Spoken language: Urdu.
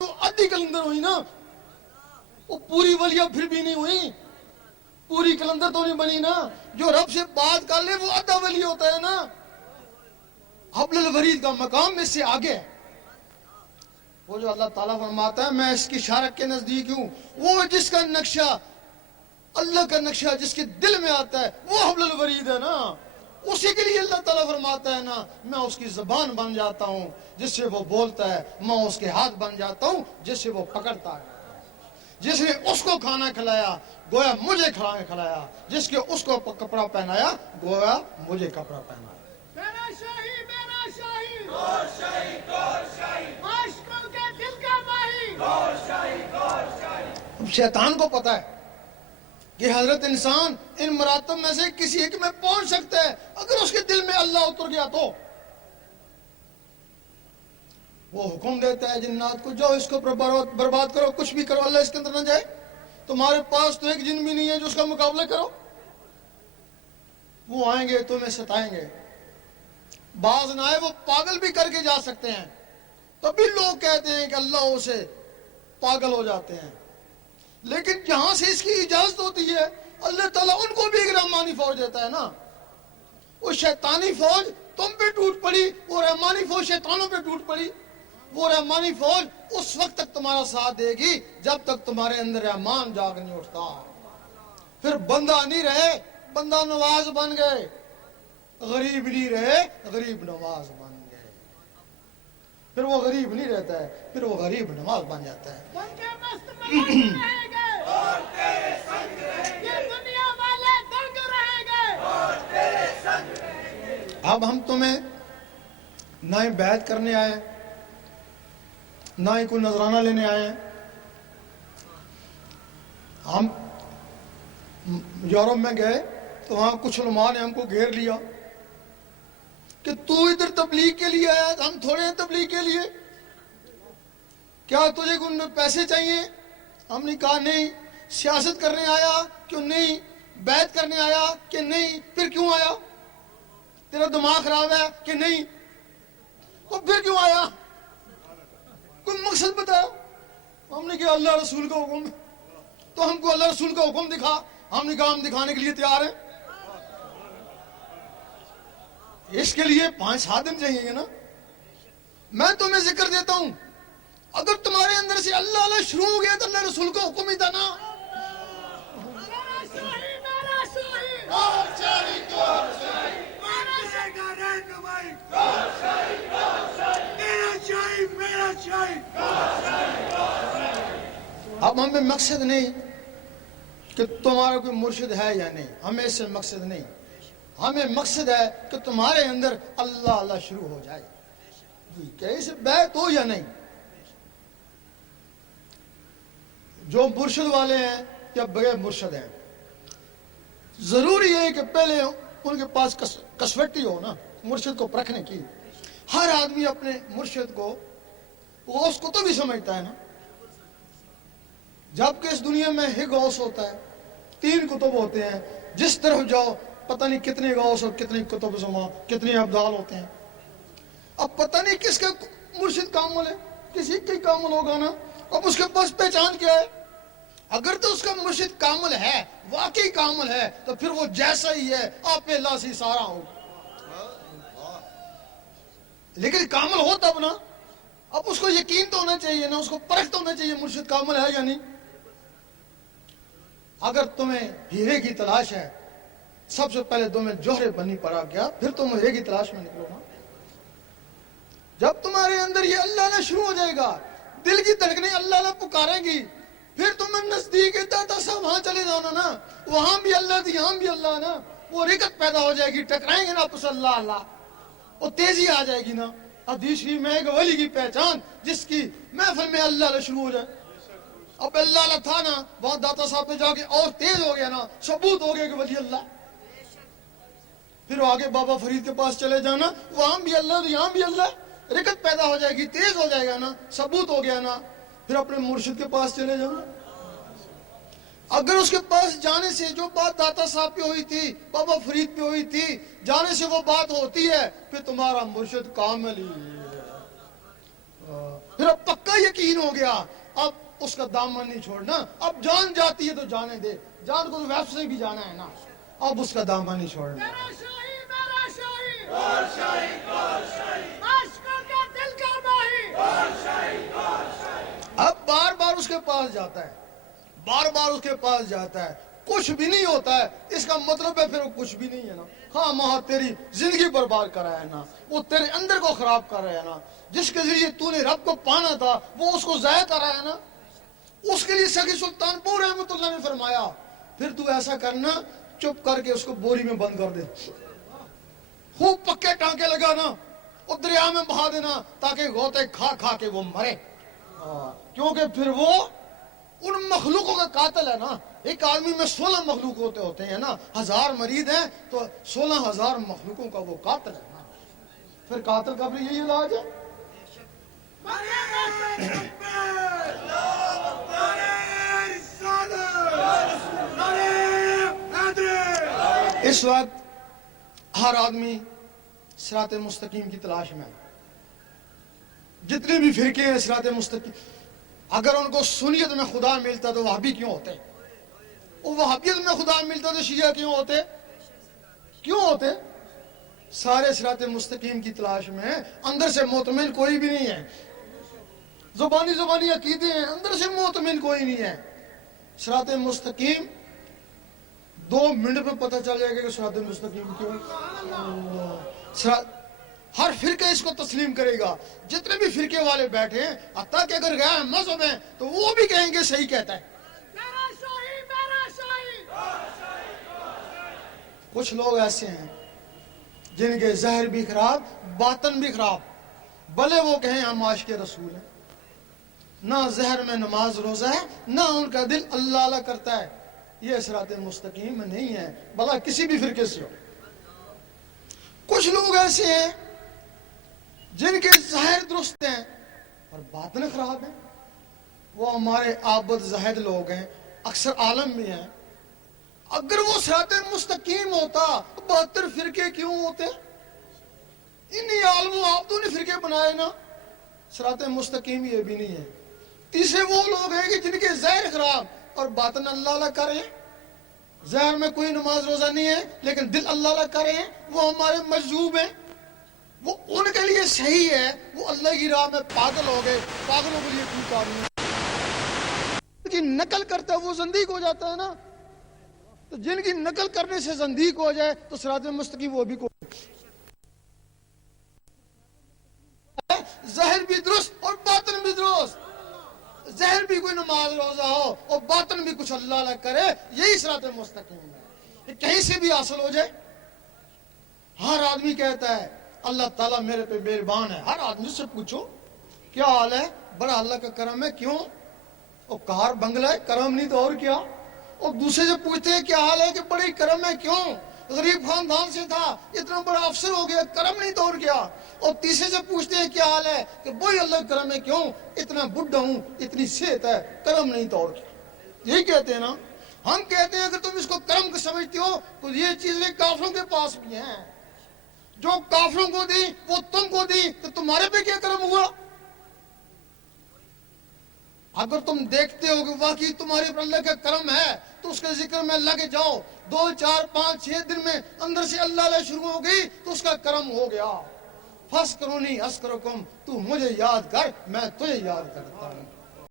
تو آدھی کلندر ہوئی نا، وہ پوری ولیہ پھر بھی نہیں ہوئی، پوری کلندر تو نہیں بنی نا۔ جو رب سے بات کر لے وہ آدھا ولی ہوتا ہے نا۔ حبل الورید کا مقام اس سے آگے ہے۔ وہ جو اللہ تعالیٰ فرماتا ہے میں اس کی شارک کے نزدیک ہوں، وہ جس کا نقشہ اللہ کا نقشہ جس کے دل میں آتا ہے وہ حبل الورید ہے نا۔ اسی کے لیے اللہ تعالیٰ فرماتا ہے نا میں اس کی زبان بن جاتا ہوں جس سے وہ بولتا ہے، میں اس کے ہاتھ بن جاتا ہوں جس سے وہ پکڑتا ہے۔ جس نے اس کو کھانا کھلایا گویا مجھے کھانا کھلایا، جس کے اس کو کپڑا پہنایا گویا مجھے کپڑا پہنایا۔ میرا شاہی میرا شاہی گور شاہی گور شاہی عاشقوں کے دل کا ماہی گور شاہی گور شاہی۔ اب شیطان کو پتا ہے کہ حضرت انسان ان مراتب میں سے کسی ایک میں پہنچ سکتا ہے، اگر اس کے دل میں اللہ اتر گیا تو وہ حکم دیتا ہے جنات کو جاؤ اس کو برباد کرو، کچھ بھی کرو، اللہ اس کے اندر نہ جائے۔ تمہارے پاس تو ایک جن بھی نہیں ہے جو اس کا مقابلہ کرو۔ وہ آئیں گے تمہیں ستائیں گے، بعض نہ آئے وہ پاگل بھی کر کے جا سکتے ہیں، تبھی لوگ کہتے ہیں کہ اللہ اسے پاگل ہو جاتے ہیں۔ لیکن جہاں سے اس کی اجازت ہوتی ہے اللہ تعالیٰ ان کو بھی ایک رحمانی فوج دیتا ہے نا۔ وہ شیطانی فوج تم پہ ٹوٹ پڑی، وہ رحمانی فوج شیطانوں پہ ٹوٹ پڑی۔ وہ رحمانی فوج اس وقت تک تمہارا ساتھ دے گی جب تک تمہارے اندر رحمان جاگ نہیں اٹھتا۔ پھر بندہ نہیں رہے، بندہ نواز بن گئے، غریب نہیں رہے، غریب نواز بن گئے۔ پھر وہ غریب نہیں رہتا ہے، پھر وہ غریب نواز بن جاتا ہے۔ بن کے مست ملنگ رہیں گے اور تیرے سنگ رہیں گے، یہ دنیا والے دنگ رہیں گے اور تیرے سنگ رہیں گے۔ اب ہم تمہیں نہ ہی بیعت کرنے آئے ہیں، نہ ہی کوئی نذرانہ لینے آئے ہیں۔ ہم یورپ میں گئے تو وہاں کچھ علماء نے ہم کو گھیر لیا کہ تو ادھر تبلیغ کے لیے آیا، ہم تھوڑے ہیں تبلیغ کے لیے، کیا تجھے کوئی پیسے چاہیے؟ ہم نے کہا نہیں۔ سیاست کرنے آیا کیوں نہیں؟ بیعت کرنے آیا کہ نہیں؟ پھر کیوں آیا؟ تیرا دماغ خراب ہے کہ نہیں؟ تو پھر کیوں آیا؟ کوئی مقصد بتا۔ ہم نے کہا اللہ رسول کا حکم، تو ہم کو اللہ رسول کا حکم دکھا۔ ہم نے کہا ہم دکھانے کے لیے تیار ہیں۔ اس کے لیے 5-7 دن چاہیے گا نا۔ میں تمہیں ذکر دیتا ہوں، اگر تمہارے اندر سے اللہ اللہ شروع ہو گیا تو اللہ رسول کا حکم ہی تھا نا۔ میرا شاہی میرا شاہی گور شاہی گور شاہی میرا شاہی کا رہنمائی گور شاہی گور شاہی میرا شاہی میرا شاہی گور شاہی گور شاہی۔ اب ہمیں مقصد نہیں کہ تمہارا کوئی مرشد ہے یا نہیں، ہمیں اس سے مقصد نہیں، ہمیں مقصد ہے کہ تمہارے اندر اللہ اللہ شروع ہو جائے، کہ اسے بیعت ہو یا نہیں۔ جو مرشد والے ہیں یا بغیر مرشد ہیں، ضروری ہے کہ پہلے ان کے پاس کسوٹی ہو نا مرشد کو پرکھنے کی۔ ہر آدمی اپنے مرشد کو غوث کتب بھی سمجھتا ہے نا، جبکہ اس دنیا میں ہی غوث ہوتا ہے، 3 کتب ہوتے ہیں، جس طرف جاؤ پتہ نہیں کتنے غوث اور کتنے کتب زما، کتنے ابدال ہوتے ہیں۔ اب پتہ نہیں کس کا مرشد کامل ہے، کسی کا ہی کامل ہوگا نا۔ اب اس کے پاس پہچان کیا ہے؟ اگر تو اس کا مرشد کامل ہے، واقعی کامل ہے، تو پھر وہ جیسا ہی ہے، آپ اللہ سے سارا ہو۔ لیکن کامل ہو تب نا، اب اس کو یقین تو ہونا چاہیے نا، اس کو پرکھ تو ہونا چاہیے مرشد کامل ہے یا نہیں۔ اگر تمہیں ہیرے کی تلاش ہے، سب سے پہلے تمہیں جوہر بنی پڑا گیا، پھر تم ہیرے کی تلاش میں نکلو نا۔ جب تمہارے اندر یہ اللہ اللہ شروع ہو جائے گا، دل کی دھڑکنیں اللہ اللہ پکاریں گی، پھر تمہیں نزدیک داتا صاحب وہاں چلے جانا نا، وہاں بھی اللہ تھی یہاں بھی اللہ نا، وہ رکت پیدا ہو جائے گی، ٹکرائیں گے نا آپس اللہ اللہ، وہ تیزی آ جائے گی نا۔ حدیث شریف میں ایک ولی کی پہچان جس کی محفل میں اللہ اللہ شروع ہو جائے۔ اب اللہ اللہ تھا نا، وہاں داتا صاحب پہ جا کے اور تیز ہو گیا نا، ثبوت ہو گیا کہ ولی اللہ۔ پھر آگے بابا فرید کے پاس چلے جانا، وہاں بھی اللہ تو یہاں بھی اللہ، رکت پیدا ہو جائے گی، تیز ہو جائے گا نا، ثبوت ہو گیا نا۔ پھر اپنے مرشد کے پاس چلے جانا۔ اگر اس کے پاس جانے سے جو بات داتا صاحب پہ ہوئی تھی، بابا فرید پہ ہوئی تھی، جانے سے وہ بات ہوتی ہے، پھر تمہارا مرشد کامل ہی ہے۔ پھر اب پکا یقین ہو گیا، اب اس کا دامن نہیں چھوڑنا، اب جان جاتی ہے تو جانے دے، جان کو تو ویب سے بھی جانا ہے نا، اب اس کا دامن نہیں چھوڑنا۔ میرا شاہی میرا شاہی اور شاہی اور شاہی عاشقوں کا دل کا ماہی اور شاہی اور شاہی۔ اب بار بار اس کے پاس جاتا ہے، بار بار اس کے پاس جاتا ہے، کچھ بھی نہیں ہوتا ہے، اس کا مطلب ہے پھر وہ کچھ بھی نہیں ہے نا، ہاں ماں تیری زندگی برباد کر رہا ہے نا، وہ تیرے اندر کو خراب کر رہا ہے نا، جس کے ذریعے تو نے رب کو پانا تھا وہ اس کو ضائع کر رہا ہے نا۔ اس کے لیے سخی سلطان پور رحمۃ اللہ نے فرمایا پھر تو ایسا کرنا، چپ کر کے اس کو بوری میں بند کر دے، خوب پکے ٹانکے لگانا اور دریا میں بہا دینا تاکہ غوطے کھا کھا کے وہ مرے، کیونکہ پھر وہ ان مخلوقوں کا قاتل ہے نا۔ ایک آدمی میں 16 مخلوق ہوتے ہیں نا، 1000 مریض ہیں تو 16,000 مخلوقوں کا وہ قاتل ہے نا، پھر قاتل کا بھی یہی علاج ہے۔ اس وقت ہر آدمی صراط مستقیم کی تلاش میں ہے، جتنے بھی فرقے ہیں صراط مستقیم، اگر ان کو سنیت میں خدا ملتا تو وہابی کیوں ہوتے، وہ وہابیت میں خدا ملتا تو شیعہ کیوں ہوتے؟ سارے صراط مستقیم کی تلاش میں ہیں، اندر سے مطمئن کوئی بھی نہیں ہے، زبانی عقیدے ہیں، اندر سے مطمئن کوئی نہیں ہے۔ صراط مستقیم 2 منٹ میں پتہ چل جائے گا کہ صراط مستقیم کیوں، ہر فرقہ اس کو تسلیم کرے گا، جتنے بھی فرقے والے بیٹھے ہیں، حتیٰ کہ اگر غیر مذہب ہیں تو وہ بھی کہیں گے صحیح کہتا ہے۔ میرا شاہی میرا شاہی۔ کچھ لوگ ایسے ہیں جن کے ظاہر بھی خراب، باطن بھی خراب، بھلے وہ کہیں ہم عاشق رسول ہیں، نہ ظاہر میں نماز روزہ ہے، نہ ان کا دل اللہ اللہ کرتا ہے، یہ صراط مستقیم نہیں ہے، بھلا کسی بھی فرقے سے ہو۔ کچھ لوگ ایسے ہیں جن کے ظاہر درست ہیں اور باطن خراب ہیں، وہ ہمارے عابد زاہد لوگ ہیں، اکثر عالم بھی ہیں۔ اگر وہ صراط مستقیم ہوتا 72 فرقے کیوں ہوتے؟ انہی عالم و عابدوں نے فرقے بنائے نا۔ صراط مستقیم یہ بھی نہیں ہے۔ تیسرے وہ لوگ ہیں کہ جن کے ظاہر خراب اور باطن اللہ اللہ کریں، ظاہر میں کوئی نماز روزہ نہیں ہے لیکن دل اللہ اللہ کریں، وہ ہمارے مجذوب ہیں، وہ ان کے لیے صحیح ہے، وہ اللہ کی راہ میں پاگل ہو گئے، پاگلوں کے لیے کوئی کام نہیں کی نقل کرتا ہے وہ زندیق ہو جاتا ہے نا، تو جن کی نقل کرنے سے زندیق ہو جائے تو صراط مستقیم وہ بھی ظاہر بھی درست اور باطن بھی درست، ظاہر بھی کوئی نماز روزہ ہو اور باطن بھی کچھ اللہ اللہ کرے، یہی صراط مستقیم ہے، کہیں سے بھی حاصل ہو جائے۔ ہر آدمی کہتا ہے اللہ تعالیٰ میرے پہ مہربان ہے، ہر آدمی سے پوچھو کیا حال ہے، بڑا اللہ کا کرم ہے، کیوں؟ اور کار بنگلہ ہے، کرم نہیں تو اور کیا؟ اور دوسرے سے پوچھتے ہیں کیا حال ہے کہ بڑی کرم ہے، کیوں؟ غریب خاندان سے تھا، اتنا بڑا افسر ہو گیا، کرم نہیں تو اور کیا؟ اور تیسرے سے پوچھتے ہیں کیا حال ہے کہ وہی اللہ کا کرم ہے، کیوں؟ اتنا بڈھا ہوں، اتنی صحت ہے، کرم نہیں تو اور کیا؟ یہی کہتے ہیں نا۔ ہم کہتے ہیں اگر تم اس کو کرم کو سمجھتے ہو تو یہ چیزیں کافروں کے پاس بھی ہیں، جو کافروں کو دی وہ تم کو دی، تو تمہارے پہ کیا کرم ہوا؟ اگر تم دیکھتے ہو کہ واقعی تمہارے پر اللہ کا کرم ہے تو اس کے ذکر میں لگ جاؤ، 2 4 5 6 دن میں اندر سے اللہ اللہ شروع ہو گئی تو اس کا کرم ہو گیا۔ فَاسْكُرُونِي أَذْكُرْكُمْ، تو مجھے یاد کر میں تجھے یاد کرتا ہوں۔